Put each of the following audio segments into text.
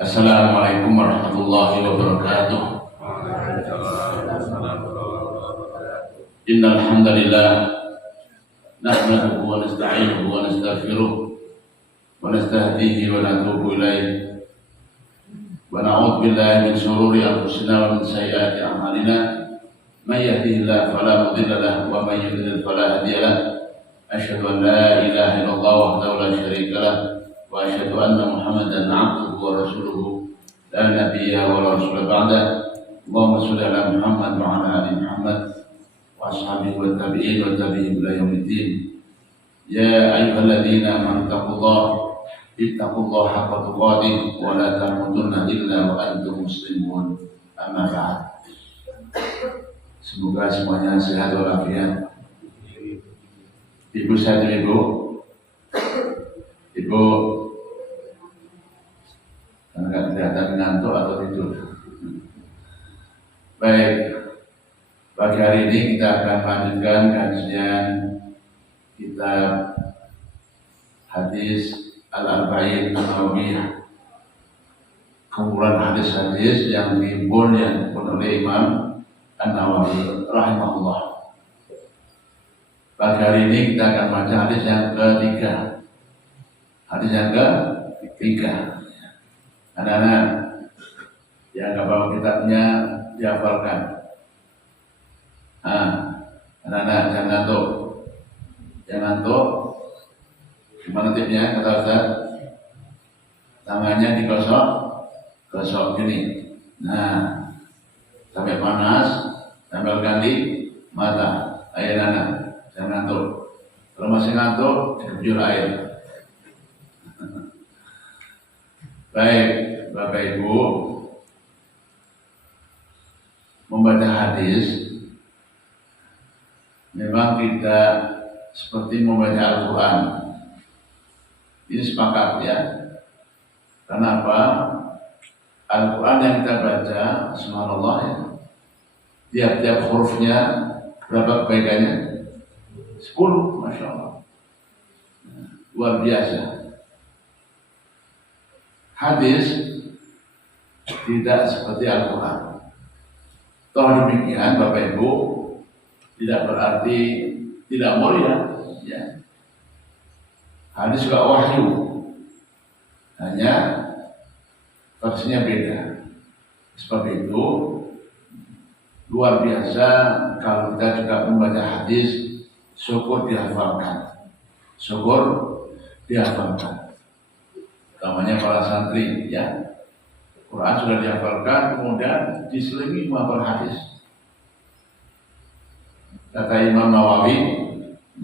Assalamualaikum warahmatullahi wabarakatuh. Innal hamdalillah nahmaduhu wa nasta'inuhu wa nastaghfiruh wa nastahdihi wa natubu ilaih wa na'udzu billahi min shururi anfusina wa min sayyiati a'malina may yahdihillahu fala mudilla lahu wa may yudlil fala hadiya lahu asyhadu an la ilaha illallah wahdahu la syarika lahu wa asyhadu anna Muhammadan 'abduhu wa rasuluhu la nabiyya wa la rasula ba'da. Allahumma shalli ala Muhammad wa ala ali Muhammad wa ashabihi wa tabi'in wa tabi'in ila yaumiddin. Ya ayyuhalladzina amanu ittaqullaha haqqa tuqatih wa la tamutunna illa wa antum muslimun. Amma ba'd. Semoga semuanya sehat walafiat. Ibu sehat, Ibu. Ibu karena kelihatan ngantuk atau tidur. Baik, pagi hari ini kita akan lanjutkan kajian kitab hadis Al-Arba'in An-Nawawiyah, kumpulan hadis-hadis yang dihimpun oleh Imam An-Nawawi rahimahullah. Pagi hari ini kita akan baca hadis yang ketiga. Hadis yang ketiga. Anak-anak yang nggak bawa kitabnya dihafalkan. Anak-anak jangan ngantuk. Jangan ngantuk. Gimana tipnya kata Ustaz? Tangannya digosok gini. Nah, sampai panas, tempelkan di mata. Ayo anak, jangan ngantuk. Kalau masih ngantuk, dikebujur air. Baik, Bapak Ibu, membaca hadis memang tidak seperti membaca Al-Quran. Ini sepakat ya. Kenapa? Al-Quran yang kita baca, subhanallah ya, tiap-tiap hurufnya berapa kebaikannya? 10, Masya Allah. Luar biasa. Hadis tidak seperti Al-Quran. Toh demikian Bapak Ibu, tidak berarti tidak mulia ya. Hadis juga wahyu, hanya versinya beda. Sebab itu luar biasa kalau kita juga membaca hadis, syukur dihafalkan. Namanya para santri ya. Quran sudah dihafalkan, kemudian diselingi menghafal hadis. Kata Imam Nawawi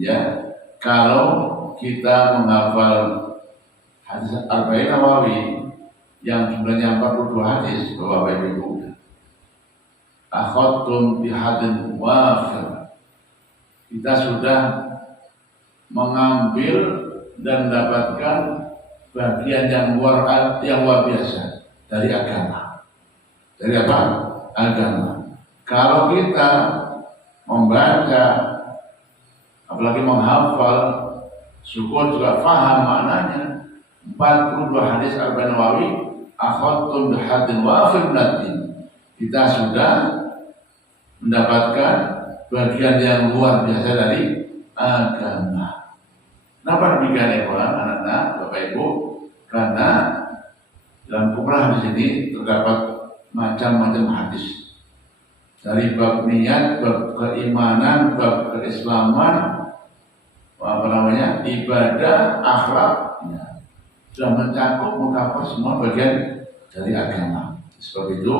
ya, kalau kita menghafal hadis Arba'in Nawawi yang jumlahnya 42 hadis, Bapak Ibu, akhadtum bihadin wafir, kita sudah mengambil dan mendapatkan bagian yang luar biasa dari agama. Dari apa? Agama. Kalau kita membaca, apalagi menghafal, syukur juga faham maknanya. 42 hadis Arba'in Nawawi, akhadtum bihadin wafir natin, kita sudah mendapatkan bagian yang luar biasa dari agama. Kenapa demikian ya anak-anak, Bapak Ibu? Karena dalam kumpulan hadis ini terdapat macam-macam hadis. Dari bab niat, bab keimanan, bab keislaman, ibadah, akhlak, ya, sudah mencakup mengcover semua bagian dari agama. Sebab itu,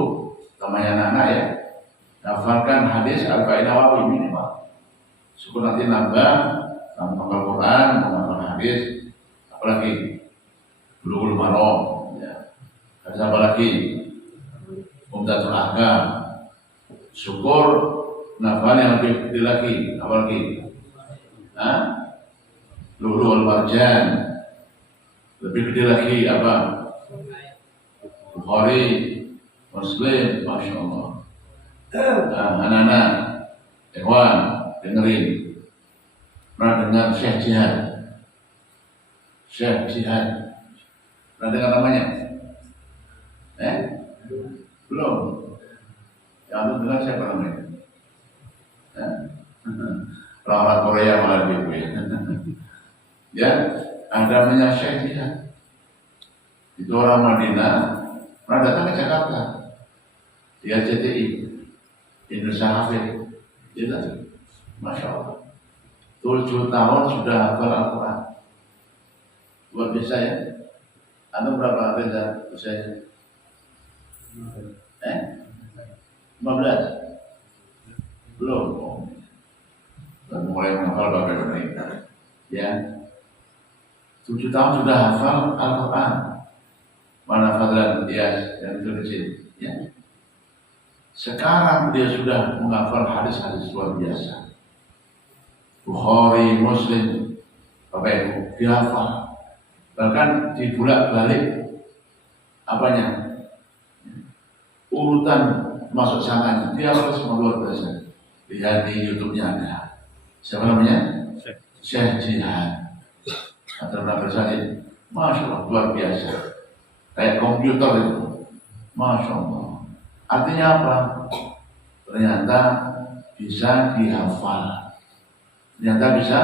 namanya anak-anak ya, hafalkan hadis Arba'in Nawawi minimal. Syukur nanti nambah, menghafal Quran, menghafal hadis, apalagi Bulughul Maram, ya. Hadis apa lagi? Umdatul Ahkam. Syukur nafal yang lebih gede lagi, apalagi? Lu'lu'ul Marjan. Lebih gede lagi apa? Bukhari, Muslim, Masya Allah. Anak-anak, ikhwan, dengerin. Pernah dengar Syekh Jihad? Syekh Jihad. Pernah dengar namanya? Eh? Belum. Yang itu dengar siapa namanya? Eh? Orang Korea malah gitu ya. Ya, ada namanya Syekh Jihad. Itu orang Madinah, pernah datang ke Jakarta. Dia CTI, Indonesia Hafid. Dia tadi, Masya Allah. 7 tahun sudah hafal Al-Quran. Luar biasa ya. Anda berapa beda usianya? 15? Belum. Dan mulai menghafal Bapak ini. Ya. 7 tahun sudah hafal Al-Quran. Mana Fadlan Dias yang kecil. Ya. Sekarang dia sudah menghafal hadis-hadis luar biasa. Bukhari, Muslim, Bapak Ibu, dihafal. Bahkan dibulak-balik apanya? Urutan masuk sananya. Dia harus semua luar biasa. Lihat di YouTube-nya ada. Siapa namanya? Syekh Jihad. Atau bersalin. Masya Allah, luar biasa. Kayak komputer itu. Masya Allah. Artinya apa? Ternyata bisa dihafal. Ternyata bisa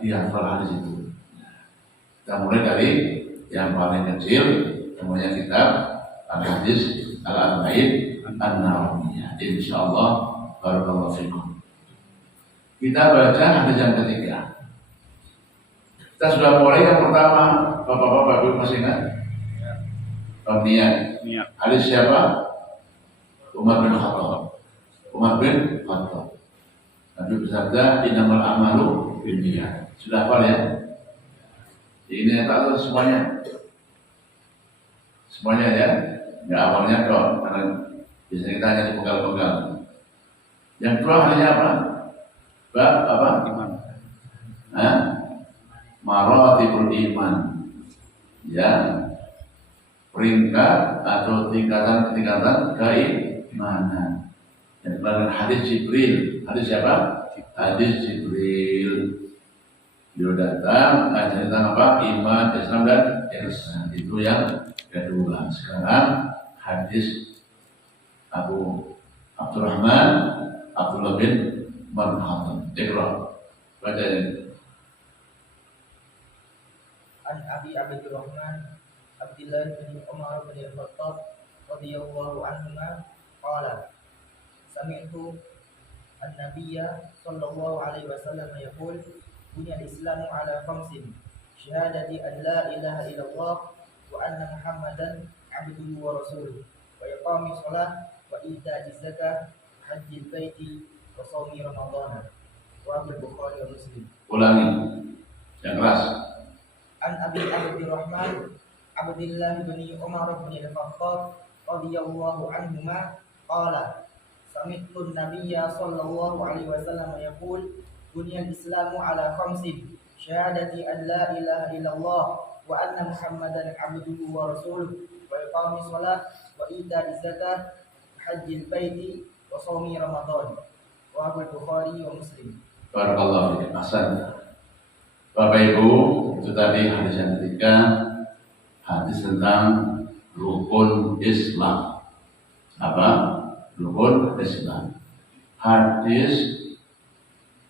dihafal hadis itu. Kita mulai dari yang paling kecil, namanya kitab Al-Hadis Al-Arba'in An-Nawawiyah. Insyaallah barakallahu fikum. Kita baca hadis yang ketiga. Kita sudah mulai yang pertama, Bapak-bapak Ibu masih ingat? Niat. Hadis siapa? Umar bin Khattab. Umar bin Khattab. Nabi bersabda, innamal a'malu binniyat. Sudah hafal ya? Ini tak semuanya. Semuanya ya. Enggak awalnya kok, karena biasanya kita hanya dipegal-pegal. Yang kedua hanya apa? Bab apa? Iman. Maratibul iman. Ya. Peringkat atau tingkatan-tingkatan keimanan. Yang kedua hadis Jibril. Hadis siapa? Hadis Jibril. Dia datang ngajarin tentang apa? Iman, Islam dan ihsan. Itu yang kedua. Sekarang hadis Abu Abdurrahman Abdullah bin Marham. Iqra. Baca ini. An Abi Abdurrahman Abdullah bin Umar bin Al-Khattab radhiyallahu anhuma qala sami'tu an-nabiyya sallallahu alaihi wasallam yaqul bunya al-islamu ala khamsin syahadati an la ilaha illallah wa anna muhammadan abduhu wa rasuluh wa iqami shalah wa ita'i zakah hajjil baiti wa shaumi ramadhana wa al-Bukhari wa Muslim. Ulangi yang keras. An Abi Abdurrahman Abdullah bin Umar bin Al-Khattab radhiyallahu anhuma qala sami'tu an-nabiyya sallallahu alaihi wasallam yaqul bunya al-islamu ala khamsin syahadati an la ilaha illallah wa anna muhammadan abduhu wa rasuluh wa iqami shalah wa ita'i zakah hajjil baiti wa shaumi ramadhan wa al-Bukhari wa Muslim. Barakallahu fiik. Ahsan. Bapak Ibu, itu tadi hadis yang ketiga, hadis tentang rukun Islam. Apa? Rukun Islam. Hadis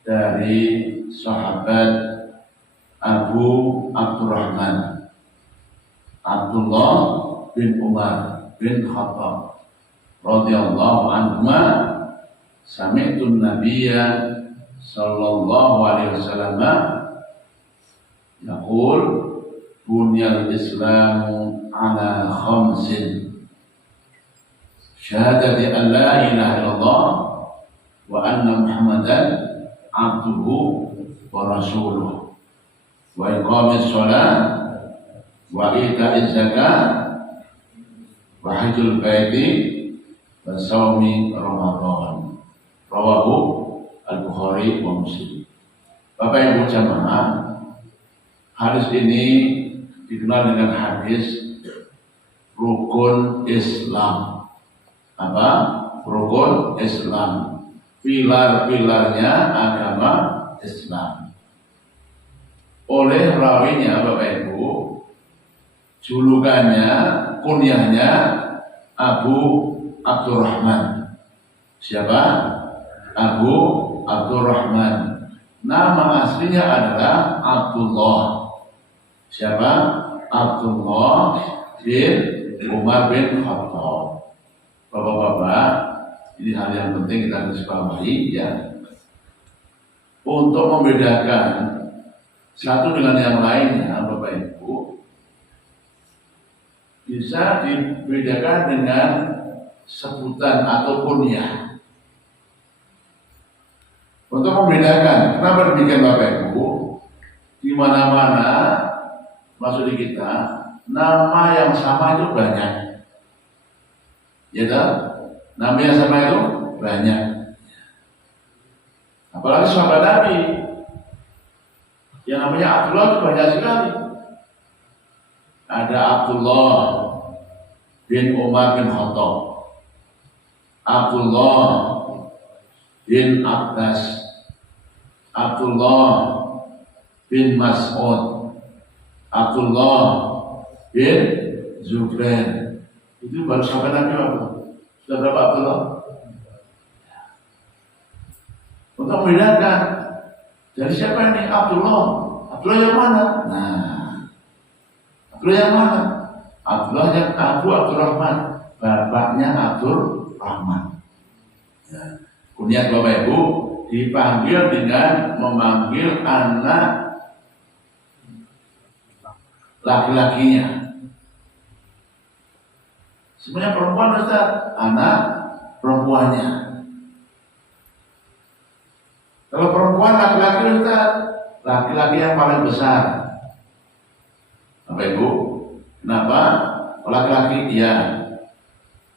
dari sahabat Abu Abdurrahman Abdullah bin Umar bin Khattab radhiyallahu anhuma sami'tu an-nabiyya sallallahu alaihi wasallam yaqul bunyal islamu ala khamsin syahadati an la ilaha illallah wa anna muhammadan abduhu wa rasuluh wa iqamis shalah wa ita'iz zakah wa hajjul baiti wa shaumi ramadhan. Rawahu Al-Bukhari wa Muslim. Bapak Ibu jamaah, hadis ini dikenal dengan hadis rukun Islam. Apa? Rukun Islam. Pilar-pilarnya agama Islam. Oleh rawinya Bapak Ibu, julukannya, kunyahnya Abu Abdurrahman. Siapa? Abu Abdurrahman. Nama aslinya adalah Abdullah. Siapa? Abdullah bin Umar bin Khattab. Bapak-bapak, ini hal yang penting kita harus pahami ya. Untuk membedakan satu dengan yang lainnya, Bapak Ibu, bisa dibedakan dengan sebutan atau kunyah. Untuk membedakan, kenapa demikian Bapak Ibu? Di mana-mana masuk di kita, nama yang sama itu banyak. Ya kan? Nama yang sama itu banyak. Apalagi sahabat Nabi, yang namanya Abdullah itu banyak sekali. Ada Abdullah bin Umar bin Khattab, Abdullah bin Abbas, Abdullah bin Mas'ud, Abdullah bin Zubair. Itu baru sahabat Nabi apa? Sudah berapa Abdullah? Untuk membedakan dari siapa ini Abdullah? Abdullah yang mana? Nah, Abdullah yang mana? Abdullah yang Abu Abdurrahman, bapaknya Abdul Rahman. Ya. Kunyah Bapak Ibu dipanggil dengan memanggil anak laki-lakinya. Sebenarnya perempuan Ustaz, anak perempuannya. Kalau perempuan laki-laki Ustaz, laki-laki yang paling besar. Bapak Ibu, kenapa? Laki-laki dia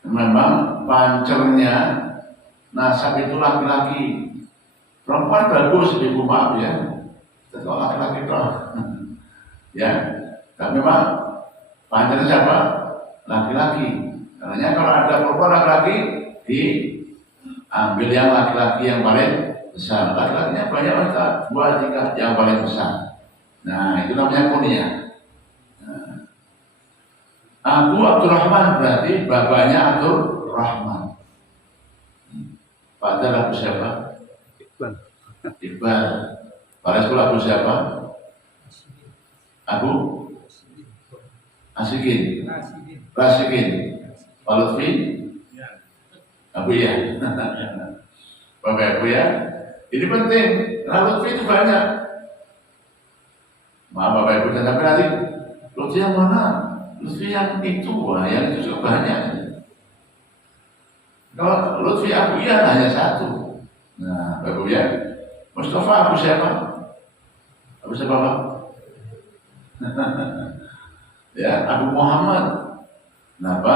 memang pancernya nasab itu laki-laki. Perempuan bagus, Ibu maaf ya. Kalau laki-laki toh. Ya, tapi memang pancernya siapa? Laki-laki. Karena kalau ada perempuan laki-laki, diambil yang laki-laki yang paling besar. Laki-lakinya banyak Ustaz, 2, 3 yang paling besar. Nah, itu namanya kunyah. Nah, Abu Abdurrahman berarti bapaknya Abdul Rahman. Padahal Abu siapa? Iqbal. Pada sekolah Abu siapa? Abu Asikin. Rasikin. Pak Lutfi? Abu ya. Bapak Ibu ya. Ini penting. Karena Lutfi itu banyak. Maaf Bapak Ibu, jangan sampai nanti Lutfi yang mana? Lutfi yang itu, wah, yang itu juga banyak. Kalau Lutfi Abu ya hanya satu. Nah, Bapak Ibu ya. Mustafa Abu siapa? Abu siapa Pak? Ya, Abu Muhammad. Kenapa?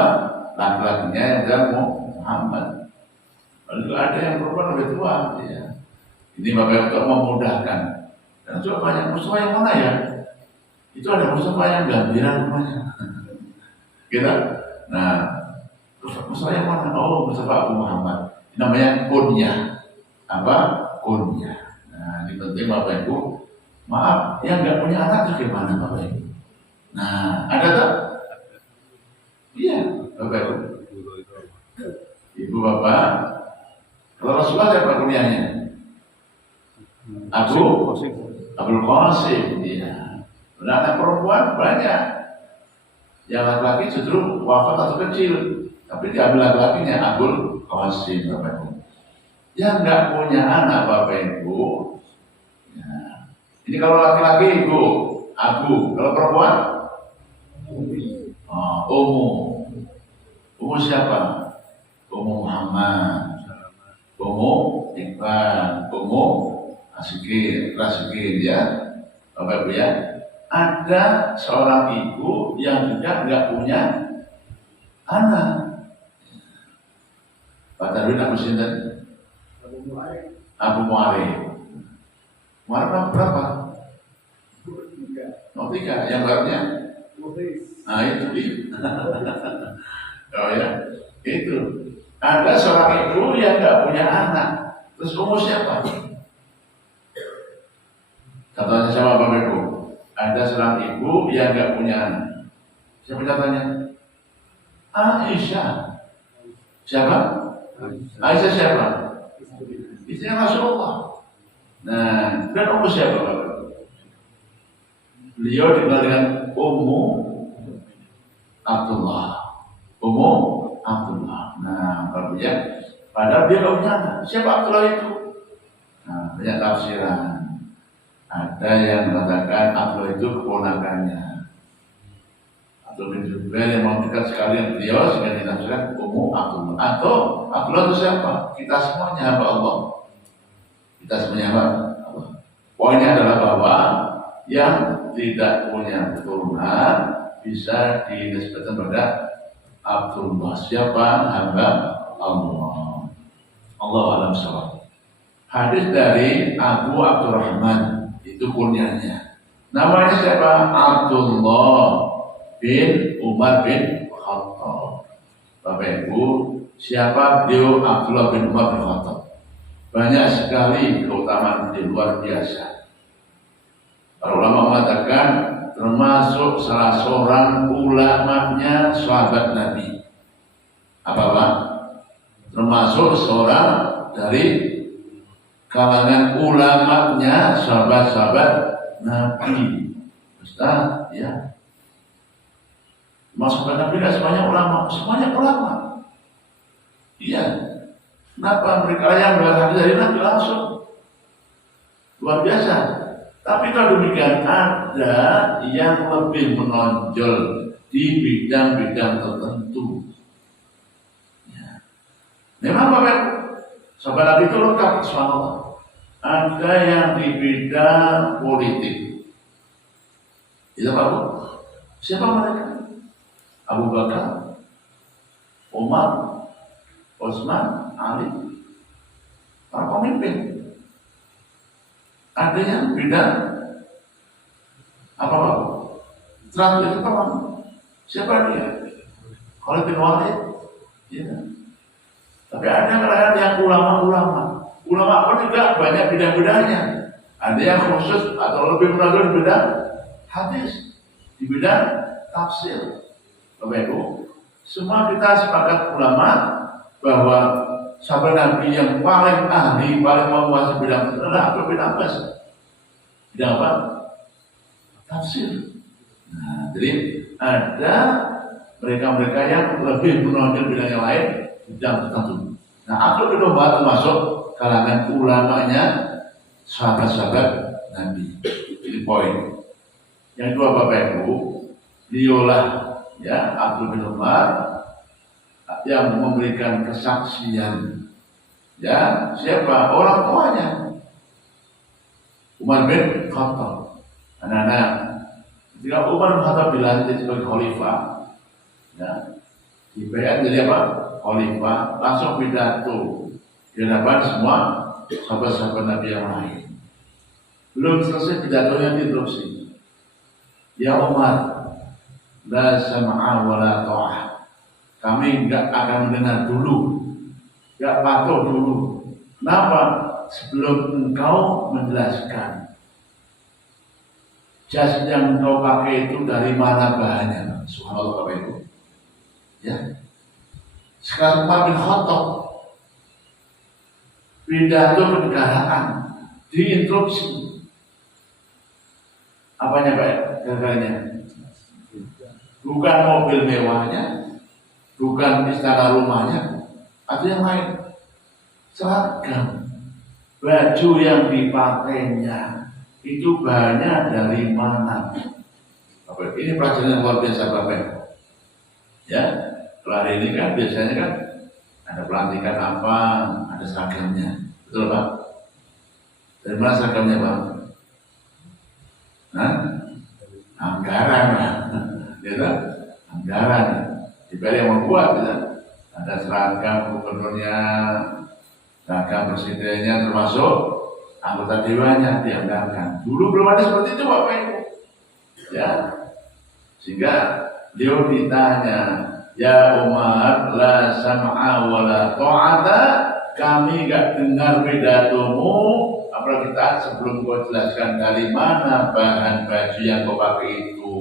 Laki-lakinya yang adalah Muhammad. Lalu ada yang perempuan lebih tua. Ya. Ini Bapak untuk memudahkan. Karena juga banyak Mustafa yang mana ya? Itu ada Mustafa yang gambiran rumahnya. Kita, nah, Mustafa yang mana? Oh, Mustafa Abu Muhammad. Ini namanya kunyah. Apa? Kunyah. Nah, ini penting Bapak Ibu. Maaf, yang nggak punya anak itu gimana Bapak Ibu? Nah, ada tak? Iya, Bapak Ibu. Ibu Bapak. Kalau Rasulullah siapa kunyahnya? Abdul Qasim. Iya. Anak perempuan banyak. Yang laki-laki justru wafat atau kecil, tapi diambil laki-lakinya Abdul Qasim, Bapak Ibu. Yang nggak punya anak Bapak Ibu. Ya. Ini kalau laki-laki Ibu Abu, kalau perempuan Ummu siapa? Ummu Muhammad, Ummu Iqbal, Ummu Rasikin ya, Bapak Ibu ya. Ada seorang ibu yang juga nggak punya anak. Pak Darwin Abu Sinten? Abu Mu'arif. Mu'arif berapa? 3. Yang barunya? Nah itu. Oh ya, itu. Ada seorang ibu yang nggak punya anak. Terus umur siapa? Katanya sama Bapak Ibu. Ada seorang ibu yang nggak punya anak. Siapa katanya? Aisyah. Siapa? Aisyah siapa? Istrinya Rasulullah. Nah, dan Ummu siapa? Beliau dikenal dengan Ummu Abdullah. Ummu Abdullah. Nah, ya, padahal dia nggak punya anak. Siapa Abdullah itu? Nah, banyak tafsiran. Ada yang mengatakan Abdullah itu keponakannya Abdullah bin Zubair yang mau dekat sekali dengan beliau sehingga ditafsirkan Ummu Abdullah. Atau Abdullah itu siapa? Kita semuanya hamba Allah. Kita semuanya hamba Allah. Poinnya adalah bahwa yang tidak punya keturunan bisa dinisbatkan pada Abdullah. Siapa? Hamba Allah. Allah alam shawab. Hadis dari Abu Abdurrahman, itu kunyahnya. Namanya siapa? Abdullah bin Umar bin Khattab. Bapak Ibu, siapa beliau? Abdullah bin Umar bin Khattab. Banyak sekali keutamaan beliau, luar biasa. Para ulama mengatakan termasuk salah seorang ulamanya sahabat Nabi. Apa Pak? Termasuk seorang dari kalangan ulamanya sahabat-sahabat Nabi. Ustaz, ya. Masuk Nabi tidak semuanya ulama, semuanya ulama. Iya. Kenapa mereka yang berhati dari Nabi langsung? Luar biasa. Tapi kalau demikian ada yang lebih menonjol di bidang-bidang tertentu. Ya. Memang Bapak sahabat Nabi itu lengkap, subhanallah. Ada yang di bidang politik. Itu Pak Bu. Siapa mereka? Abu Bakar, Umar, Utsman, Ali, para pemimpin. Ada yang bidang apa Pak? Strategi perang. Siapa dia? Khalid bin Walid. Ya. Tapi ada kalangan yang ulama-ulama. Ulama pun juga banyak bidang-bidangnya. Ada yang khusus atau lebih menonjol di bidang hadis, di bidang tafsir. Bapak Ibu, semua kita sepakat ulama bahwa sahabat Nabi yang paling ahli, paling menguasai bidang itu adalah apa? Bidang apa? Bidang apa? Tafsir. Nah, jadi ada mereka-mereka yang lebih menonjol bidang yang lain, bidang tertentu. Nah, Abdullah bin Umar termasuk kalangan ulamanya sahabat-sahabat Nabi. Ini poin. Yang kedua Bapak Ibu, beliaulah ya Abdullah bin Umar yang memberikan kesaksian. Ya, siapa? Orang tuanya. Umar bin Khattab. Anak-anak, ketika Umar bin Khattab dilantik sebagai khalifah, ya, dibayar jadi apa? Khalifah, langsung pidato di hadapan semua sahabat-sahabat Nabi yang lain. Belum selesai pidatonya diinterupsi. Ya Umar, la sam'a wa la ta'ah. Kami enggak akan mendengar dulu, enggak patuh dulu. Kenapa? Sebelum engkau menjelaskan jas yang engkau pakai itu dari mana bahannya. Subhanallah Bapak Ibu. Ya. Sekarang Umar bin Khattab pidato kenegaraan diinterupsi. Apanya Pak? Gagalnya. Bukan mobil mewahnya, bukan istana rumahnya, atau yang lain. Seragam, baju yang dipakainya itu bahannya dari mana? Ini pelajaran yang luar biasa Bapak. Ya, kalau hari ini kan biasanya kan ada pelantikan apa, ada seragamnya, betul Pak? Dari mana seragamnya Pak? Nah, anggaran Pak. Ya, anggaran diberi yang membuat ya. Ada seragam gubernurnya, seragam presidennya, termasuk anggota dewannya dianggarkan. Dulu belum ada seperti itu Bapak Ibu. Ya, sehingga beliau ditanya, ya Umar, la sam'a wa la ta'ata, kami gak dengar pidatomu, apalagi kita sebelum kau jelaskan dari mana bahan baju yang kau pakai itu.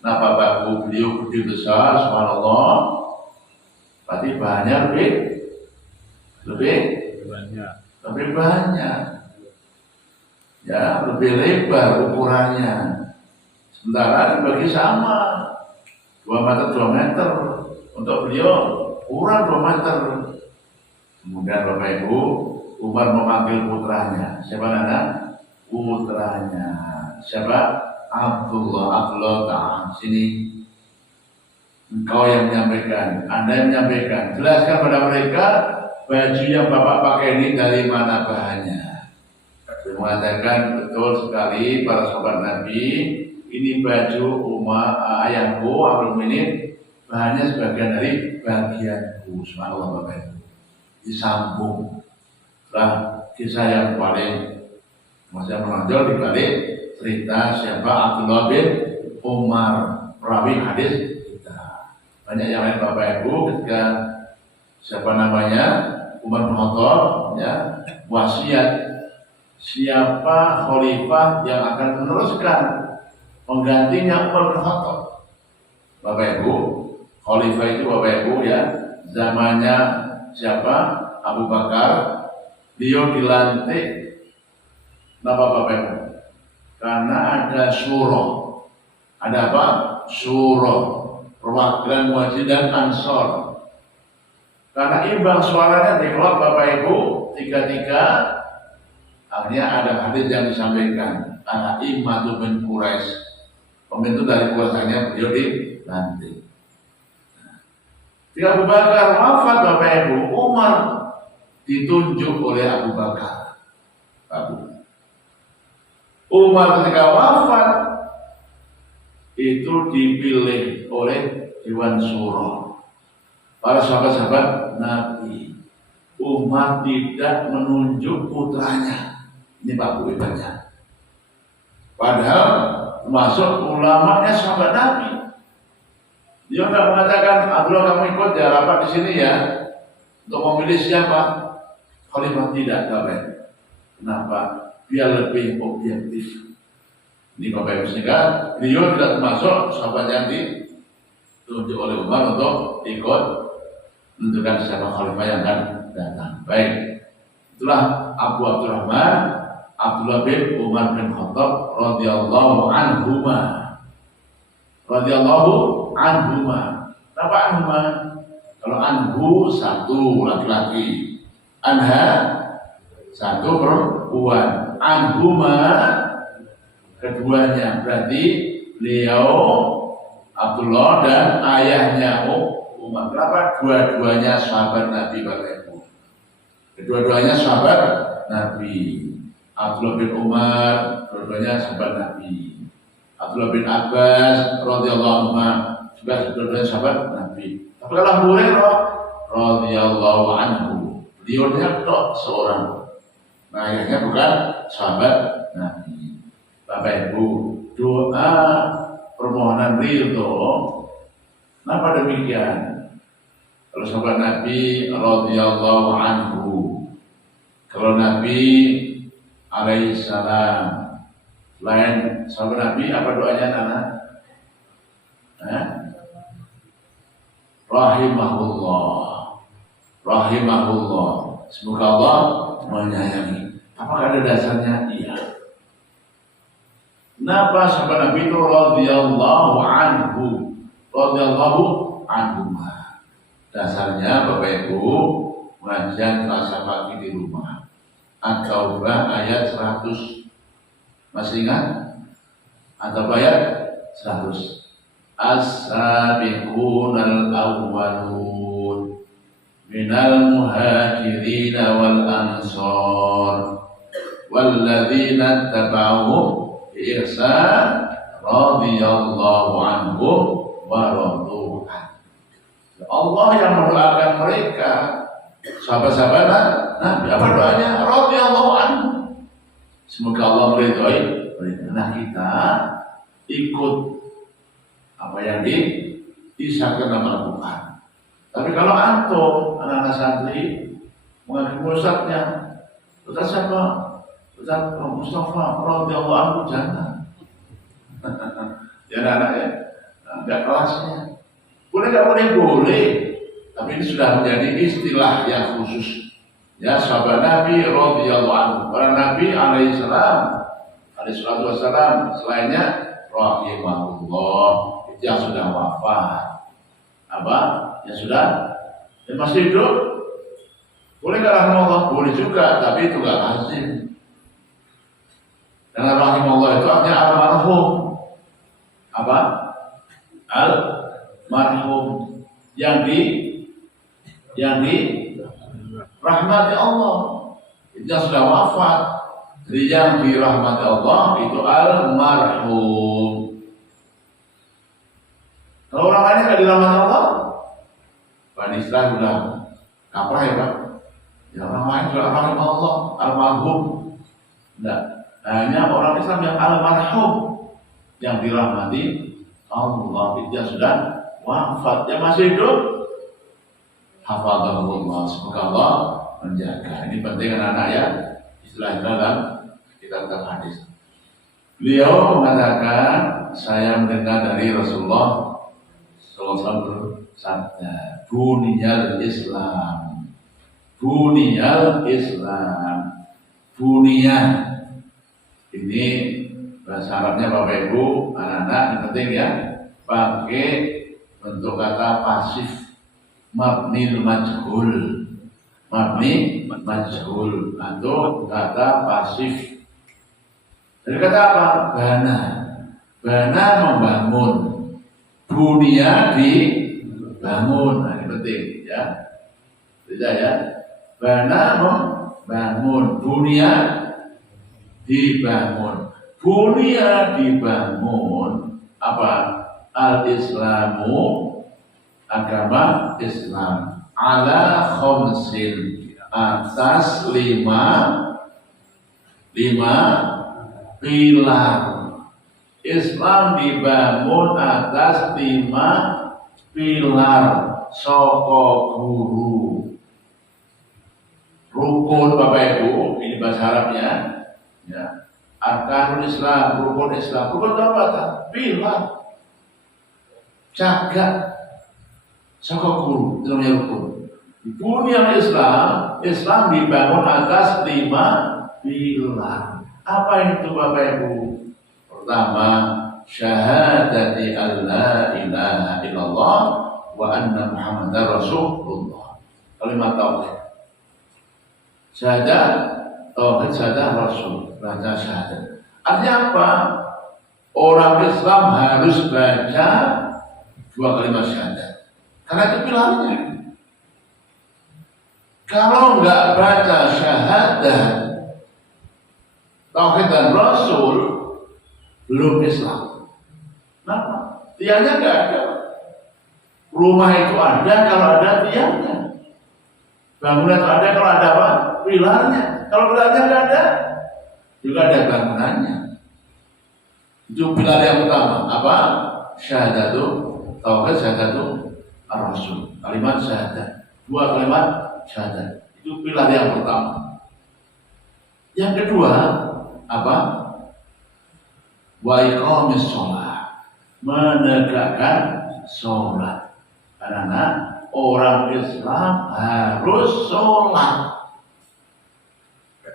Kenapa Bapak beliau gede besar, subhanallah. Berarti bahannya lebih banyak. lebih banyak. Ya, lebih lebar ukurannya. Sementara dibagi sama 2 meter 2 meter. Untuk beliau kurang 2 meter. Kemudian Bapak Ibu, Umar memanggil putranya. Siapa nama? Putranya. Siapa? Abdullah. Abdullah ta'ala. Sini. Engkau yang menyampaikan. Anda yang menyampaikan. Jelaskan pada mereka baju yang Bapak pakai ini dari mana bahannya. Dia mengatakan betul sekali para sahabat Nabi. Ini baju ayahku Abdul Minin. Bahannya sebagian dari bagianku. Subhanallah Bapak Ibu. Disambung. Lah kisah yang paling masih menonjol di balik cerita siapa Abdullah bin Umar perawi hadis kita. Banyak yang lain Bapak Ibu ketika siapa namanya Umar bin Khattab ya wasiat siapa khalifah yang akan meneruskan penggantinya Umar bin Khattab. Bapak Ibu, khalifah itu Bapak Ibu ya zamannya siapa? Abu Bakar. Beliau dilantik kenapa Bapak Ibu? Karena ada syuro. Ada apa? Syuro. Perwakilan Muhajirin dan Ansor. Karena imbang suaranya dikelak Bapak Ibu 3-3. Akhirnya ada hadis yang disampaikan. Imatu bin Quraisy. Pemimpin dari kuasanya beliau dilantik. Ketika Abu Bakar wafat Bapak Ibu, Umar ditunjuk oleh Abu Bakar. Umar ketika wafat itu dipilih oleh Dewan Syuro. Para sahabat-sahabat Nabi. Umar tidak menunjuk putranya. Ini Pak Bu hebatnya. Padahal termasuk ulamanya sahabat Nabi. Dia tidak mengatakan, Abdullah kamu ikut ya rapat di sini ya untuk memilih siapa. Khalifah tidak, Bapak. Kenapa? Biar lebih objektif. Ini Bapak Ibu sehingga beliau tidak termasuk sahabat yang ditunjuk oleh Umar untuk ikut menentukan siapa khalifah yang akan datang. Baik, itulah Abu Abdurrahman Abdullah bin Umar bin Khattab radhiyallahu anhuma. Radhiyallahu anhuma. Apa anhuma? Kalau anhu satu laki-laki. Anha satu perempuan, anhuma keduanya berarti beliau Abdullah dan ayahnya Umar. Kenapa? Dua-duanya sahabat Nabi Bapak Ibu. Kedua-duanya sahabat Nabi. Abdullah bin Umar, dua-duanya sahabat Nabi. Abdullah bin Abbas radhiyallahu anhu juga dua-duanya sahabat Nabi. Tapi kalau Abu Hurairah radhiyallahu anhu beliau tok seorang. Nah, ayahnya bukan sahabat Nabi. Bapak Ibu, doa permohonan ridho. Kenapa demikian? Kalau sahabat Nabi radhiyallahu anhu, kalau Nabi alaihissalam, selain sahabat Nabi apa doanya Nana? Rahimahullah. Semoga Allah menyayangi. Apakah ada dasarnya? Iya. Kenapa sahabat Nabi itu radhiyallahu anhu? Radhiyallahu anhu. Dasarnya Bapak Ibu pengajian Selasa pagi di rumah. At-Taubah ayat 100. Masih ingat? At-Taubah ayat 100. As-sabiqunal awwalun minal muhajirin wal ansar walladzina tabauhum bi ihsan radhiyallahu anhum wa radu an. Allah yang mendoakan mereka sahabat-sahabat Nabi. Apa doanya? Radhiyallahu anhu. Semoga Allah meridhai mereka. Nah, kita ikut apa yang disahkan dalam Al-Quran. Tapi kalau antum anak-anak santri mengambil ustadznya, ustadz siapa? Ustadz Mustafa radhiyallahu anhu, jangan. Ya anak-anak ya, enggak kelasnya. Boleh nggak boleh? Boleh. Tapi ini sudah menjadi istilah yang khusus. Ya, sahabat Nabi radhiyallahu anhu, para Nabi alaihi salatu wassalam, selainnya rahimahullah, itu yang sudah wafat. Apa? Yang sudah yang masih hidup. Boleh nggak rahimahullah? Boleh juga, tapi itu nggak lazim. Karena rahimahullah itu artinya almarhum. Apa? Almarhum yang di rahmati Allah. Itu yang sudah wafat. Jadi yang dirahmati Allah itu almarhum. Kalau orang lain nggak dirahmati Allah, Bani Israel sudah kaprah ya Pak. Ya orang lain juga rahmati Allah, almarhum. Nah, hanya orang Islam yang almarhum yang dirahmati Allah. Dia sudah wafat, yang masih hidup hafadzahullah, semoga Allah menjaga. Ini penting anak-anak ya, istilah dalam kitab hadis. Beliau mengatakan, saya mendengar dari Rasulullah SAW bersabda, buniyal Islam, buniyah. Ini bahasa Arabnya Bapak Ibu, anak-anak, ini penting ya, pakai bentuk kata pasif, mabni majhul atau kata pasif. Dari kata apa? Bana membangun, dunia dibangun. Nah, ini penting ya. Tidak ya. Bana membangun, dunia dibangun. Dunia dibangun apa? Al-Islamu, agama Islam, ala khamsin, atas lima pilar. Islam dibangun atas 5 pilar. Soko guru, rukun Bapak Ibu, ini bahasa Arabnya ya. Arkanul Islam, rukun Islam. Rukun apa? Pilar. Jagat. Soko guru, itu namanya rukun. Dunia Islam dibangun atas 5 pilar. Apa itu Bapak Ibu? Pertama, syahadati alla ilaha illallah wa anna muhammadar rasulullah. Kalimat tauhid. Syahadat, tauhid syahadat rasul, baca syahadat. Artinya apa? Orang Islam harus baca 2 kalimat syahadat. Karena itu pilarnya. Kalau nggak baca syahadat, tauhid dan rasul, belum Islam. Kenapa? Tiangnya nggak ada. Rumah itu ada kalau ada tiangnya. Bangunan itu ada kalau ada apa? Pilarnya. Kalau pilarnya nggak ada, juga ada bangunannya. Itu pilar yang utama. Apa? Syahadatu, tauhid, syahadatu ar-rasul. Kalimat syahadat. 2 kalimat syahadat. Itu pilar yang pertama. Yang kedua, apa? Wa iqamis shalah, menegakkan sholat. Karena orang Islam harus sholat.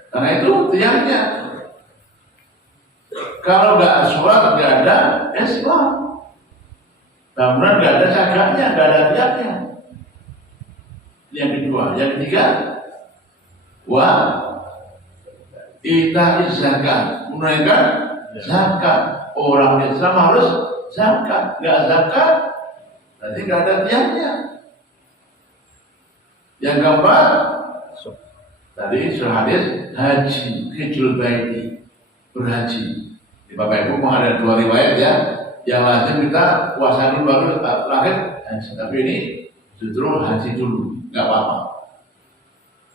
Karena itu tiangnya. Kalau nggak sholat nggak ada Islam. Bangunan nggak ada cagaknya, nggak ada tiangnya. Yang kedua, yang ketiga, wa ita'iz zakat, menunaikan zakat. Orang Islam harus zakat. Nggak zakat, nanti nggak ada tiangnya. Yang keempat, tadi surah hadis haji, hijrul baiti, berhaji. Di Bapak Ibu mau ada 2 riwayat ya. Yang lazim kita puasa dulu baru terakhir haji. Tapi ini justru haji dulu, nggak apa-apa.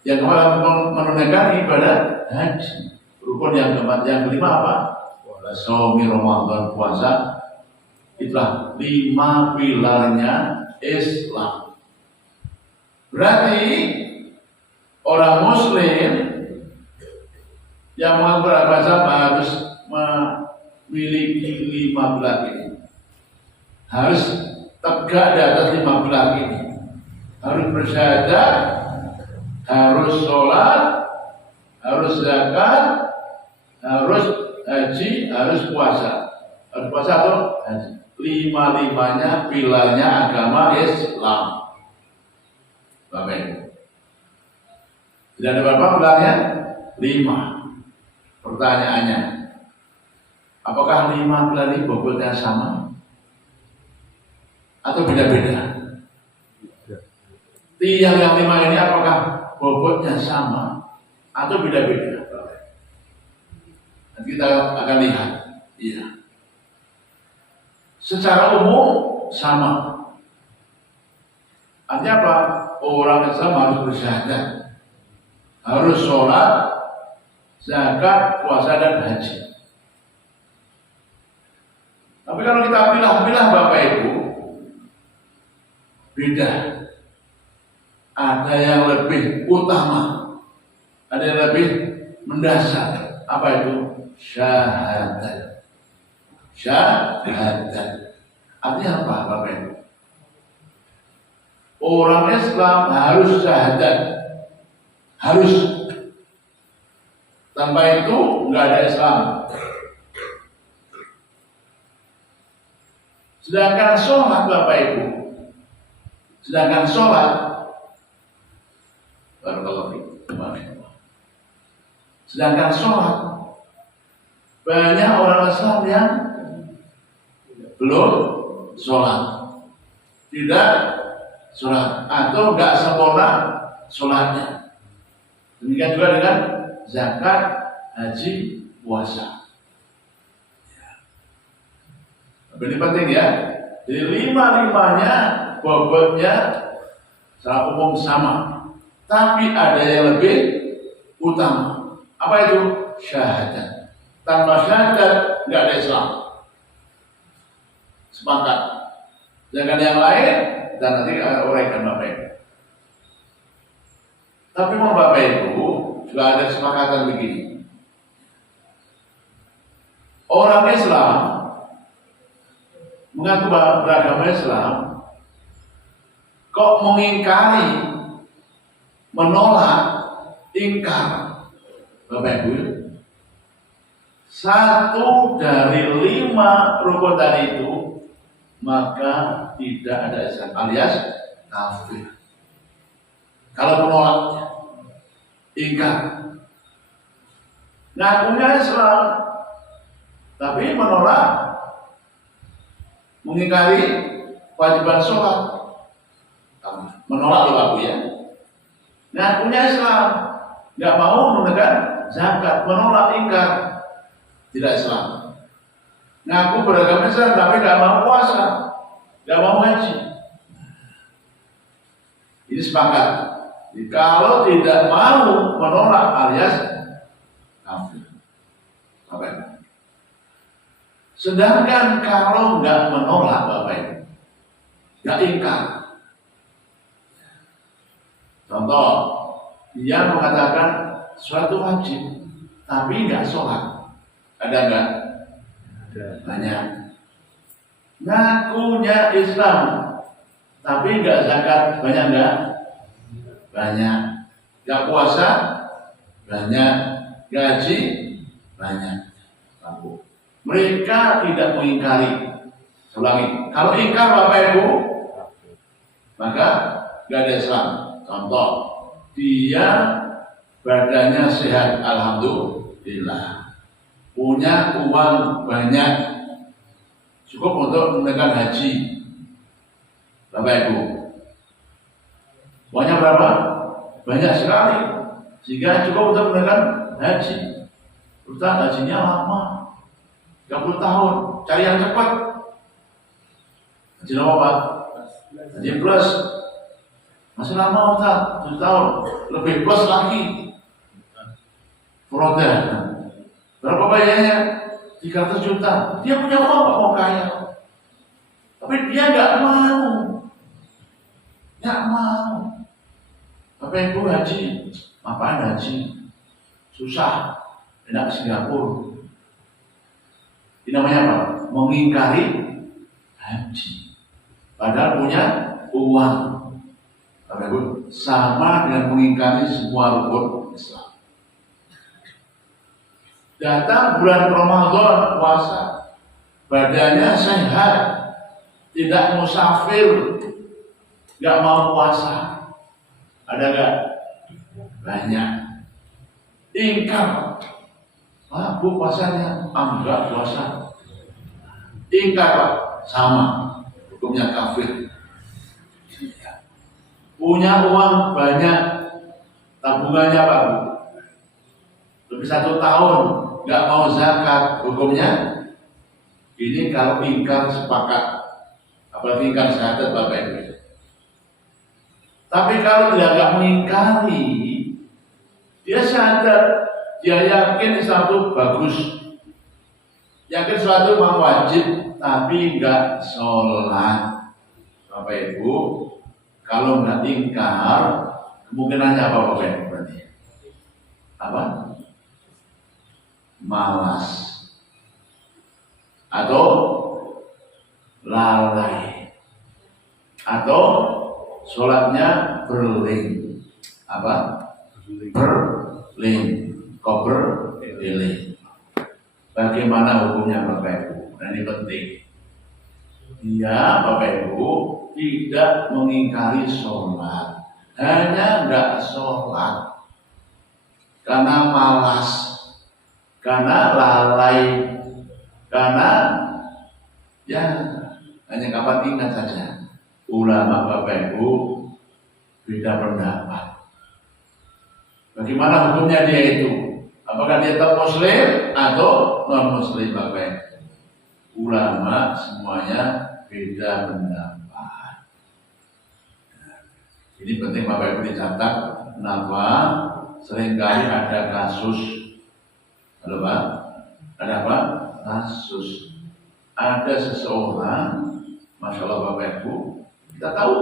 Yang keempat, menunaikan ibadah haji. Rukun yang keempat, yang kelima apa? Shaumi Ramadan, puasa. Itulah 5 pilarnya Islam. Berarti orang Muslim yang mau beragama harus memiliki 5 pilar ini. Harus tegak di atas 5 pilar ini. harus bersyahadat, harus sholat, harus zakat, harus haji, harus puasa. Harus puasa atau haji. Lima-limanya pilarnya agama Islam. Bapak Ibu. Tidak ada berapa pilarnya? 5. Pertanyaannya, apakah 5 pilar ini bobotnya sama? Atau beda-beda? Tiang yang 5 ini apakah bobotnya sama? Atau beda-beda? Nanti kita akan lihat. Iya. Secara umum sama. Artinya apa? Orang Islam harus bersyahadat, harus sholat, zakat, puasa dan haji. Tapi kalau kita pilah-pilah Bapak Ibu, beda. Ada yang lebih utama, ada yang lebih mendasar. Apa itu? Syahadat. Syahadat. Artinya apa Bapak Ibu? Orang Islam harus syahadat, harus. Tanpa itu nggak ada Islam. Sedangkan sholat Bapak Ibu, sedangkan sholat, sedangkan sholat, banyak orang Islam yang belum sholat, tidak sholat, atau nggak sempurna sholatnya. Demikian juga dengan zakat, haji, puasa. Ini penting ya. Jadi 5-5-nya bobotnya secara umum sama, tapi ada yang lebih utama. Apa itu? Syahadat. Tanpa syahadat nggak ada Islam. Sepakat. Jangan yang lain dan nanti uraikan Bapak Ibu. Tapi mau Bapak Ibu juga ada kesepakatan begini. Orang Islam mengaku beragama Islam kok mengingkari, menolak, ingkar Bapak Ibu. 1 dari 5 rukun tadi itu, maka tidak ada Islam, alias kafir. Kalau menolaknya, ingkar, ngakunya Islam, tapi menolak, mengingkari kewajiban sholat, menolak loh aku ya. Ngakunya Islam, nggak mau menunaikan zakat, menolak, ingkar, tidak Islam. Ngaku beragama Islam tapi nggak mau puasa, nggak mau haji. Ini sepakat. Jadi, kalau tidak mau menolak alias kafir. Apa itu? Sedangkan kalau nggak menolak Bapak Ibu, nggak ingkar. Contoh, dia mengatakan suatu wajib, tapi nggak sholat. Ada nggak? Banyak. Ngakunya Islam, tapi nggak zakat. Banyak nggak? Banyak. Nggak puasa? Banyak. Gaji? Banyak. Mereka tidak mengingkari. Ulangi. Kalau ingkar Bapak Ibu, maka nggak ada Islam. Contoh, dia badannya sehat, alhamdulillah, punya uang banyak, cukup untuk menunaikan haji. Bapak Ibu, uangnya berapa? Banyak sekali, sehingga cukup untuk menunaikan haji. Ustaz, hajinya lama, 30 tahun, cari yang cepat. Haji apa Pak? Haji plus. Masih lama Ustaz, 7 tahun, lebih plus lagi. Protes. Berapa bayarnya? 300 juta. Dia punya uang Pak, mau kaya. Tapi dia nggak mau. Nggak mau. Bapak Ibu haji, apaan haji? Susah. Enak ke Singapura. Ini namanya apa? Mengingkari haji. Padahal punya uang. Bapak Ibu, sama dengan mengingkari semua rukun Islam. Datang bulan Ramadan puasa, badannya sehat, tidak musafir, nggak mau puasa, ada nggak? Banyak. Ingkar, Bu puasanya, enggak puasa. Ingkar, Pak, sama, hukumnya kafir. Punya uang banyak, tabungannya Pak Bu, lebih 1 tahun, nggak mau zakat, hukumnya ini kalau ingkar sepakat, apalagi ingkar syahadat Bapak Ibu. Tapi kalau dia nggak mengingkari, dia sadar, dia yakin satu bagus, yakin suatu memang wajib, tapi nggak sholat. Bapak Ibu, kalau nggak ingkar, kemungkinannya apa Bapak Ibu berarti? Apa? Malas atau lalai atau sholatnya berling, apa? Berling, kober, berling. Bagaimana hukumnya Bapak Ibu? Nah, ini penting. Dia Bapak Ibu tidak mengingkari sholat, hanya nggak sholat karena malas, karena lalai, karena ya hanya kapan ingat saja. Ulama Bapak Ibu beda pendapat. Bagaimana hukumnya dia itu? Apakah dia tetap muslim atau non muslim Bapak Ibu? Ulama semuanya beda pendapat. Ini penting Bapak Ibu dicatat. Kenapa? Seringkali ada kasus, ada apa? Ada apa? Kasus. Ada seseorang, Masya Allah Bapak Ibu, kita tahu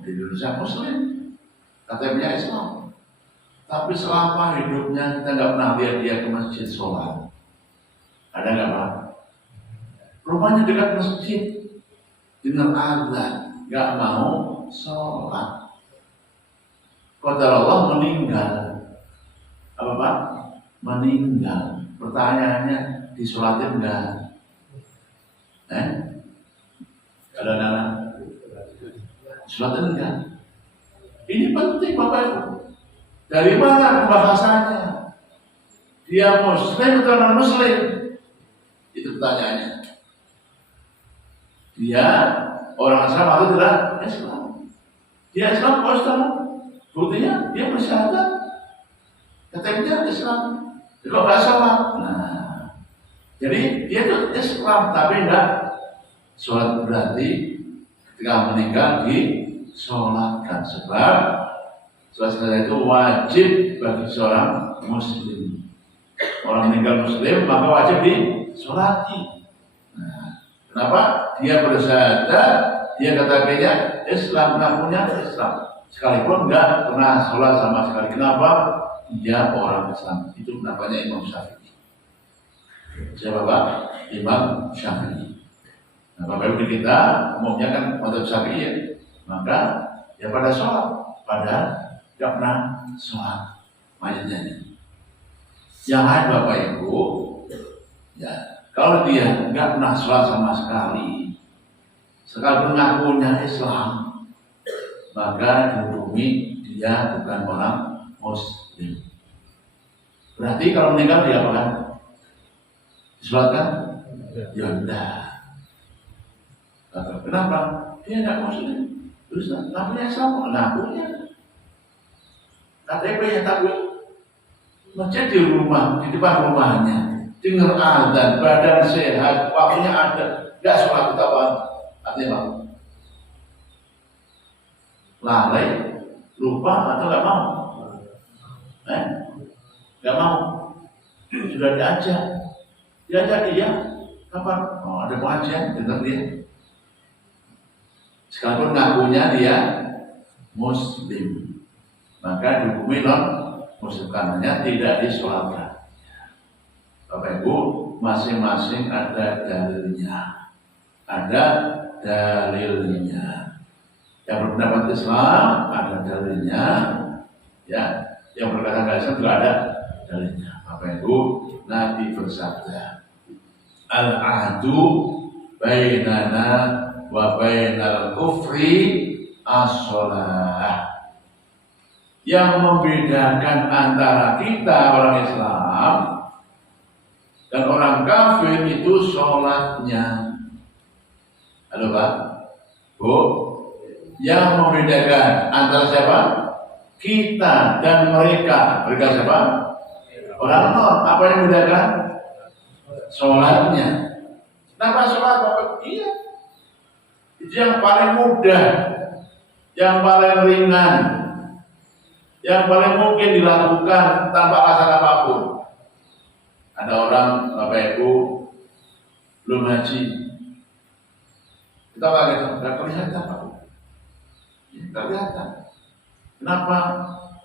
di Indonesia Muslim, KTP-nya Islam, tapi selama hidupnya kita nggak pernah lihat dia ke masjid sholat. Ada nggak Pak? Rumahnya dekat masjid, dengar azan, nggak mau sholat. Qadar Allah meninggal. Apa Pak? Meninggal. Pertanyaannya, disolatin enggak? Kalau anak disolatin enggak? Ini penting Bapak Ibu. Dari mana pembahasannya? Dia muslim atau non muslim? Itu pertanyaannya. Dia orang Islam atau tidak Islam? Dia Islam atau Islam? Buktinya dia bersyahadat, katanya Islam, juga nggak sholat. Nah, jadi dia itu Islam tapi enggak sholat, berarti ketika meninggal disolatkan, sebab sholat itu wajib bagi seorang muslim. Orang meninggal muslim maka wajib disolati. Nah, kenapa? Dia bersyahadat, dia katanya Islam, ngakunya Islam, sekalipun enggak pernah sholat sama sekali. Kenapa? Dia orang Islam. Itu namanya Imam Syafi'i. Siapa Pak? Imam Syafi'i. Nah, Bapak Ibu kita umumnya kan mazhab Syafi'i ya. Maka ya pada sholat, pada enggak pernah sholat mayatnya ini. Yang lain Bapak Ibu, ya kalau dia enggak pernah sholat sama sekali, sekalipun ngakunya Islam, maka dihukumi dia bukan orang muslim. Berarti kalau meninggal dia apa kan? Disolatkan? Ya enggak. Kenapa? Dia enggak muslim. Terus ngakunya Islam, ngakunya KTP-nya tapi masjid di rumah, di depan rumahnya, dengar azan, badan sehat, waktunya ada, enggak sholat kita apa? Artinya apa? Lalai, lupa atau nggak mau? Nggak mau. Sudah diajak dia. Kapan? Oh, ada pengajian, dengar dia. Sekalipun ngakunya dia muslim, maka dihukumi non muslim karenanya tidak disolatkan. Bapak Ibu, masing-masing ada dalilnya. Ada dalilnya. Yang berpendapat Islam ada dalilnya, ya. Yang berkata nggak Islam juga ada dalilnya. Apa itu? Nabi bersabda, al-ahdu bainana wa bainal kufri as-shalah. Yang membedakan antara kita orang Islam dan orang kafir itu sholatnya. Halo Pak, Bu. Yang membedakan antara siapa? Kita dan mereka. Mereka siapa? Orang non. Apa yang membedakan? Sholatnya. Kenapa sholat Bapak? Iya. Itu yang paling mudah, yang paling ringan, yang paling mungkin dilakukan tanpa alasan apapun. Ada orang Bapak Ibu belum haji, kita nggak kelihatan Pak. Nggak kelihatan. Kenapa?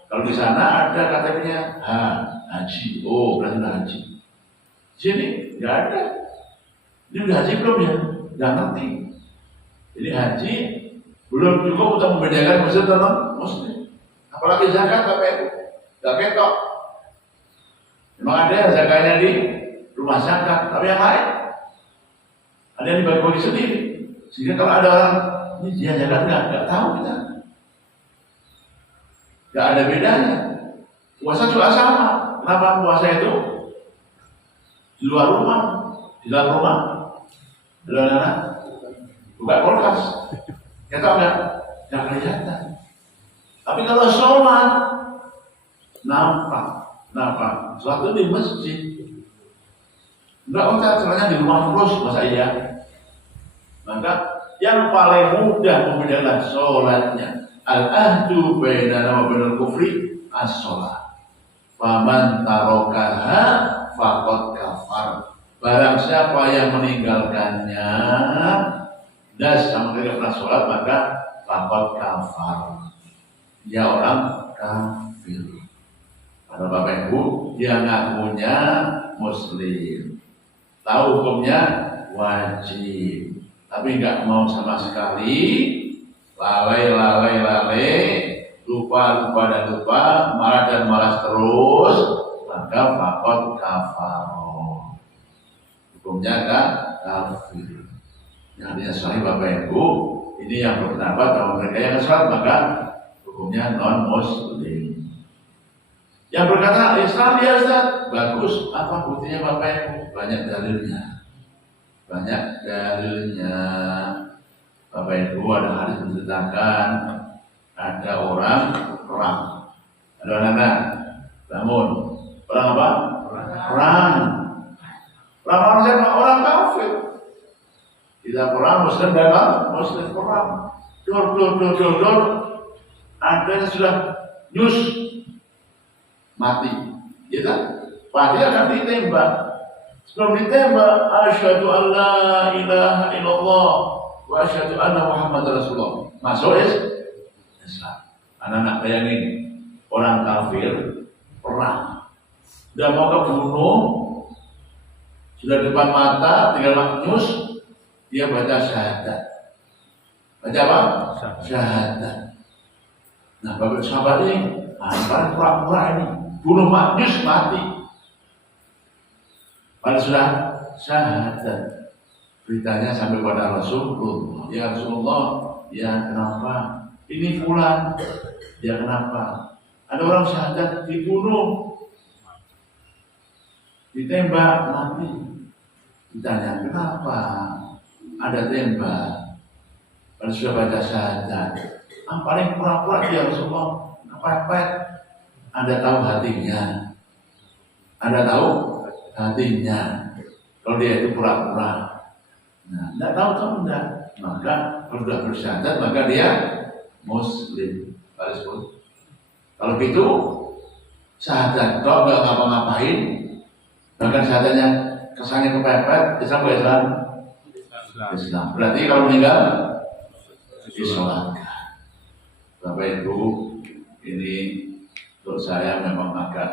Kalau di sana ada katanya haji, oh berarti udah haji. Sini nggak ada. Ini udah haji belum ya? Nggak ngerti. Jadi haji belum cukup untuk membedakan muslim dan non muslim. Apalagi zakat Bapak Ibu, nggak ketok. Memang ada zakatnya di rumah zakat, tapi yang lain ada yang dibagi-bagi sendiri. Sehingga kalau ada orang ini dia zakat nggak tahu kita. Nggak ada bedanya. Puasa juga sama. Kenapa puasa itu di luar rumah, di dalam rumah, di luar mana? Buka kulkas. Kita nggak kelihatan. Tapi kalau sholat nampak. Sholat itu di masjid. Enggak usah sholatnya di rumah terus, masa iya? Maka yang paling mudah membedakan sholatnya, al-ahdu bainana wa bainal kufri as-sholat. Faman tarokaha faqad kafar. Barang siapa yang meninggalkannya das sama tidak pernah sholat, maka faqad kafar. Dia orang kafir. Pada Bapak Ibu, dia ngakunya muslim, tahu hukumnya wajib, tapi nggak mau sama sekali, lalai, lupa, marah dan malas terus, maka faqad kafar. Hukumnya kan kafir. Yang artinya sahih Bapak Ibu, ini yang berpendapat bahwa mereka yang sholat maka hukumnya non muslim. Yang berkata Islam ya Ustaz, bagus. Apa buktinya Bapak Ibu? Banyak dalilnya. Bapak Ibu, ada hadis menceritakan ada orang perang. Ada anak-anak bangun. Perang apa? Perang orang siapa? Orang kafir. Tidak perang muslim dan muslim perang. Dor. Ada yang sudah nyus mati, ya kan? Pasti akan ditembak. Sebelum ditembak, asyhadu an la ilaha illallah wa asyhadu anna Muhammadar Rasulullah. Masuk Islam. Anak-anak bayangin, orang kafir perang, sudah mau kebunuh, sudah depan mata, tinggal maknyus, dia baca syahadat. Baca apa? Syahadat. Nah, Bapak sahabat ini, paling pura-pura ini, bunuh maknyus mati. Pada sudah syahadat. Beritanya sampai pada Rasulullah. Ya Rasulullah, ya kenapa? Ini fulan. Ya kenapa? Ada orang syahadat dibunuh, ditembak mati. Ditanya kenapa? Ada tembak. Pada sudah baca syahadat. Paling pura-pura dia Rasulullah. Pepet. Anda tahu hatinya. Kalau dia itu pura-pura. Nah, tidak tahu atau enggak. Maka kalau sudah bersyahadat, maka dia muslim. Kalau gitu, syahadat kau nggak ngapa-ngapain, bahkan syahadatnya kesannya kepepet, Islam bukan Islam. Berarti kalau meninggal, disolatkan. Bapak Ibu, ini untuk saya memang agak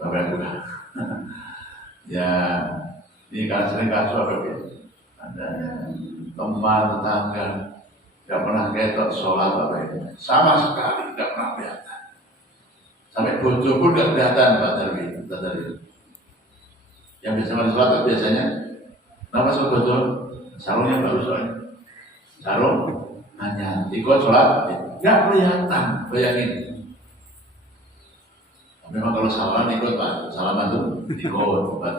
Bapak Ibu. Ya, ini kan sering kasus apa ya? Ada teman tetangga nggak pernah ketok sholat apa itu, sama sekali nggak pernah kelihatan. Sampai bodoh pun nggak kelihatan Pak Darwin. Yang biasa mandi sholat itu biasanya, kenapa sholat bodoh? Sarungnya baru soalnya, sarung hanya ikut sholat, nggak kelihatan, bayangin. Memang kalau salaman ikut Pak, salaman itu ikut Pak.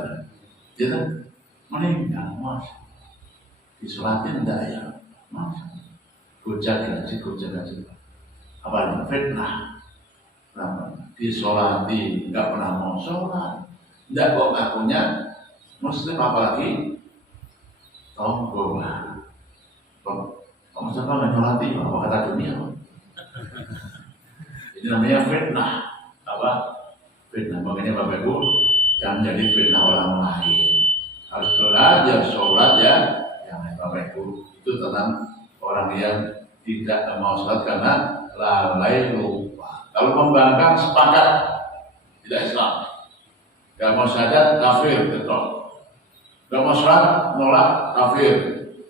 Dia meninggal mas, disolatin enggak ya mas? Gojek gaji. Apa ini? Fitnah. Kenapa? Disolati, nggak pernah mau sholat. Nggak kok ngakunya Muslim, apalagi tonggo. Kamu siapa nggak nyolati? Apa kata dunia? Ini namanya fitnah. Apa? Fitnah. Makanya Bapak Ibu jangan jadi fitnah orang lain. Harus belajar sholat ya. Yang Bapak Ibu itu tentang orang yang tidak mau sholat karena lalai lupa. Kalau membangkang sepakat tidak Islam. Gak mau syahadat kafir betul. Gak mau sholat nolak kafir.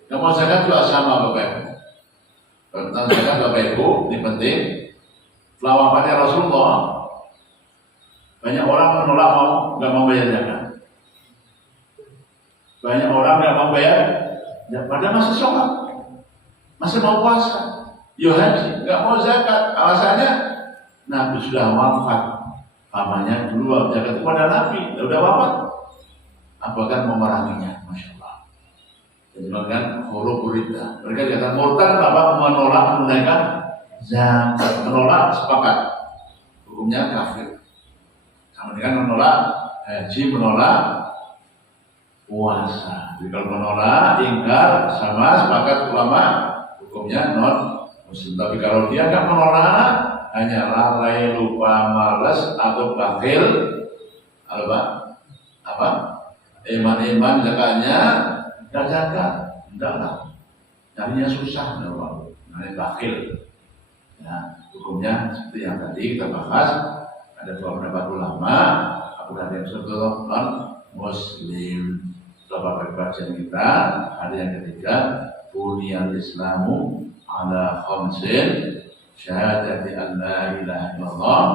Gak mau zakat juga sama Bapak Ibu. Tentang zakat Bapak Ibu ini penting. Lawapannya Rasulullah. Banyak orang menolak gak mau bayar zakat. Banyak orang gak mau bayar, padahal masih sholat, masih mau puasa, yo haji, gak mau zakat. Alasannya Nabi sudah wafat. Pamannya dulu zakat kepada Nabi, udah wafat. Apakah memeranginya? Masya Allah. Jadi kan huruf berita. Mereka dikatakan murtad apa? Menolak menunaikan zakat, menolak sepakat. Hukumnya kafir. Sama dengan menolak haji, menolak puasa. Jadi kalau menolak, ingkar, sama sepakat ulama, hukumnya non muslim. Tapi kalau dia nggak menolak, hanya lalai, lupa, malas atau bakhil, apa? Iman zakatnya nggak zakat, enggak lah. Carinya susah, namanya bakhil. Ya, hukumnya seperti yang tadi kita bahas. Ada dua pendapat ulama, apakah dia betul non muslim. Setelah bagian kita, ada yang ketiga, buniyal Islamu ala khamsin, syahadati an la ilaha illallah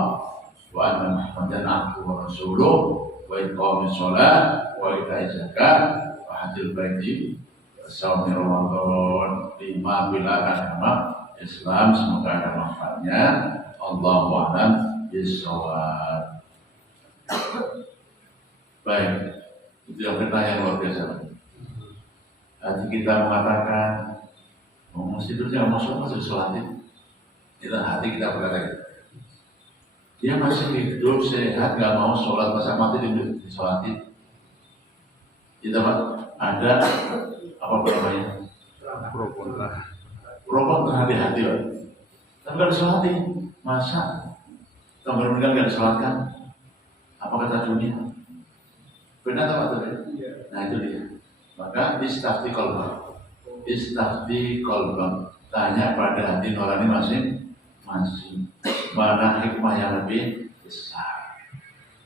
wa anna Muhammadan abduhu wa rasuluh wa iqamis shalah wa ita'iz zakat wa hajjil baiti wa shaumi ramadan. 5 pilar agama Islam, semoga ada manfaatnya. Allahu a'lam bishawab. Baik. Itu yang fitnah yang luar biasa. Hati kita mengatakan mesti terusnya masuk sholatin. Itu hati kita berkata dia masih hidup sehat, gak mau sholat, masa mati disolatin. Itu Pak, ada apa namanya? Rokok terhati-hati Pak. Tapi kalau disolatin, masa kalau meninggal gak disolatkan? Apa kata dunia? Benar tak Pak? Nah itu dia. Maka istafti kolbang. Tanya pada hati nurani masing-masing. Mana hikmah yang lebih besar?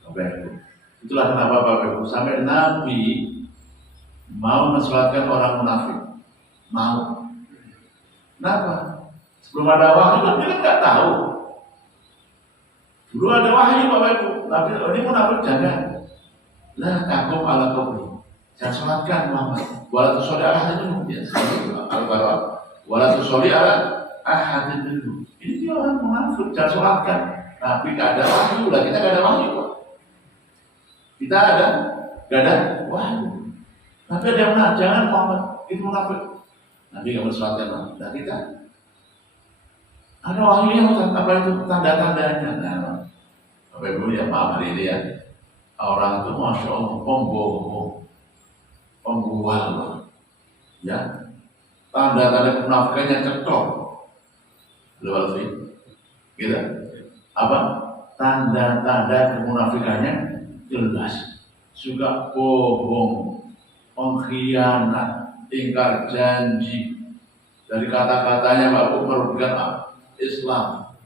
Bapak Ibu. Itulah kenapa Bapak Ibu sampai Nabi mau mensolatkan orang munafik. Mau. Kenapa? Sebelum ada wahyu kan dia nggak tahu. Dulu ada wahyu Bapak Ibu. Tapi ini munafik jangan. Lah takum ala kubri. Jangan sholatkan Muhammad. Wala tusolli ala ahadin minhum. Al-Baqarah. Wala tusolli ala ahadin minhum. Ini dia orang munafik. Jangan sholatkan. Tapi gak ada wahyu lah. Kita gak ada wahyu. Kita gak ada wahyu. Tapi ada yang menang. Jangan Muhammad. Itu munafik. Nabi gak bersholatkan. Nah kita ada wahyu yang apa itu tanda-tandanya. Nah, Bapak Ibu ya paham hari ini ya. Orang itu masya Allah pembohong, pembual, ya. Tanda-tanda kemunafikannya cetok, luar sih, gitu. Apa? Tanda-tanda kemunafikannya jelas. Suka bohong, pengkhianat, ingkar janji. Dari kata-katanya Bapak merugikan Islam,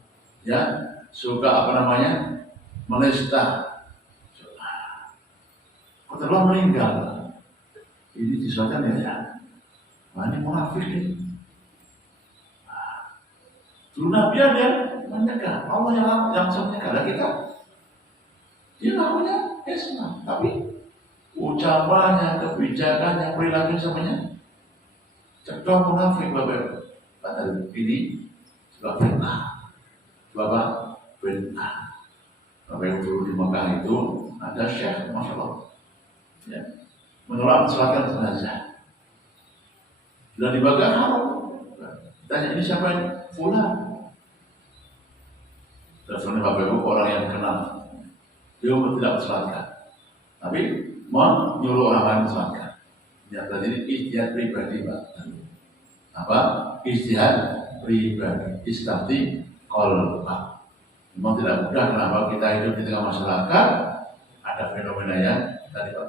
ya. Suka apa namanya? Menista. Setelah meninggal, ini disuatkan ya. Nah, ini munafik ini. Dulu Nabi ada menyegah, Allah yang langsung menyegah kita. Dia namanya Islam, tapi ucapannya, kebijakannya, perilaku semuanya cekcok munafik Bapak. Kata ini sebab fitnah, sebab fitnah. Bapak yang dulu di Mekah itu ada syekh, masya Allah, ya, menolak sholatkan jenazah. Sudah dibakar haram. Tanya ini siapa ini? Fulan. Dasarnya Bapak Ibu orang yang kenal. Dia tidak sholatkan, tapi menyuruh orang lain sholatkan. Ya tadi ini ijtihad pribadi Pak. Apa? Ijtihad pribadi. Istafti qalbak. Memang tidak mudah, kenapa kita hidup di tengah masyarakat ada fenomena yang tadi Pak